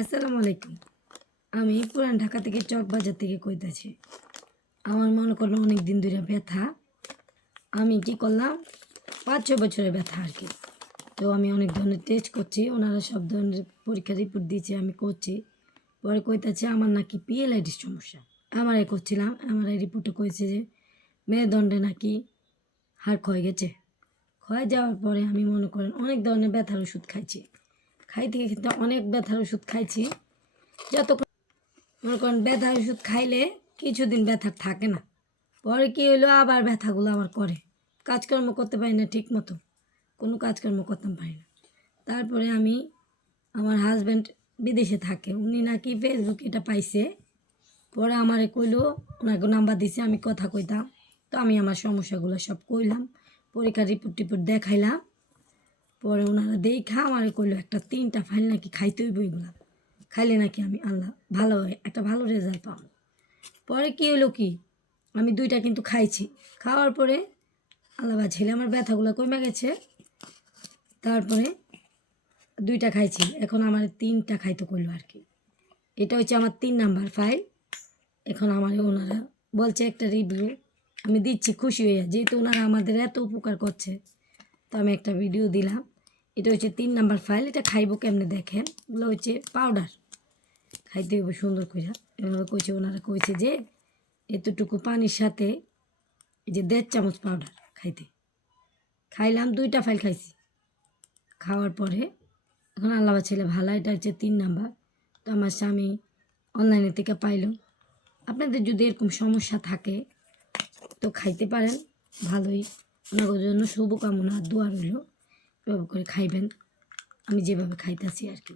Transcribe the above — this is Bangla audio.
আসসালামু আলাইকুম। আমি পুরান ঢাকা থেকে চকবাজার থেকে কইতাছি। আমার মনে করলো অনেক দিন ধরে ব্যথা। আমি কি করলাম, ৫-৬ বছরের ব্যথা আর কি। তো আমি অনেক ধরনের টেস্ট করছি, ওনারা সব ধরনের পরীক্ষা রিপোর্ট দিয়েছে, আমি করছি। পরে কইতাছে আমার নাকি পিএলআইডির সমস্যা। এমআরআই করছিলাম, এমআরআই রিপোর্টে কইছে যে মেরুদণ্ডে নাকি হাড় ক্ষয় গেছে। ক্ষয় যাওয়ার পরে আমি মনে করেন অনেক ধরনের ব্যথার ওষুধ খাইছি। খাইতে কিন্তু অনেক ব্যথার ওষুধ খাইছি। যতক্ষণ মনে করেন ব্যথার ওষুধ খাইলে কিছুদিন ব্যথা থাকে না, পরে কী হইলো আবার ব্যথাগুলো আমার করে। কাজকর্ম করতে পারি না ঠিক মতো, কোনো কাজকর্ম করতে পারি না। তারপরে আমি, আমার হাজব্যান্ড বিদেশে থাকে, উনি নাকি ফেসবুকে এটা পাইছে। পরে আমারে কইলো, ওনাকে নাম্বার দিছে, আমি কথা কইতাম। তো আমি আমার সমস্যাগুলো সব কইলাম, পরীক্ষার রিপোর্ট দেখাইলাম। পরে ওনারা দেখা আমারে কইলো একটা 3টা ফাইল নাকি খাইতে হইব, এগুলা খাইলে নাকি আমি আল্লাহ ভালো একটা ভালো রেজাল্ট পাবো। পরে কী হলো কি, আমি 2টা কিন্তু খাইছি। খাওয়ার পরে আল্লাহ ছেলে আমার ব্যথাগুলো কমে গেছে। তারপরে 2টা খাইছি, এখন আমার 3টা খাইতে কইলো আর কি। এটা হচ্ছে আমার 3 নাম্বার ফাইল। এখন আমার ওনারা বলছে একটা রিভিউ আমি দিচ্ছি খুশি হইয়া, যেহেতু ওনারা আমাদের এত উপকার করছে, তো আমি একটা ভিডিও দিলাম। এটা হচ্ছে 3 নাম্বার ফাইল। এটা খাইবো কেমনে দেখেন, ওগুলো হচ্ছে পাউডার, খাইতে হইব সুন্দর করে। এভাবে কইছে, ওনারা কইছে যে এতটুকু পানির সাথে এই যে 1.5 চামচ পাউডার খাইতে। খাইলাম, 2টা ফাইল খাইছি। খাওয়ার পরে এখন আল্লাহ ছেলে ভালো, এটা হচ্ছে 3 নাম্বার। তো আমার স্বামী অনলাইনে থেকে পাইলো। আপনাদের যদি এরকম সমস্যা থাকে তো খাইতে পারেন, ভালোই। ওনাদের জন্য শুভকামনা, দোয়া রইল, এভাবে করে খাইবেন আমি যেভাবে খাইতেছি আর কি।